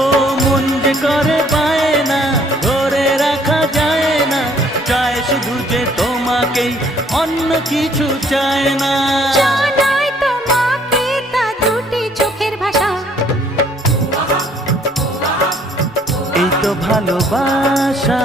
ও মন যে করে পায় না, ধরে রাখা যায় না, চায় শুধু যে তোমাকেই, অন্য কিছু চায় না। জানাই তোমাকে তা দুটি চোখের ভাষা, এই তো ভালোবাসা।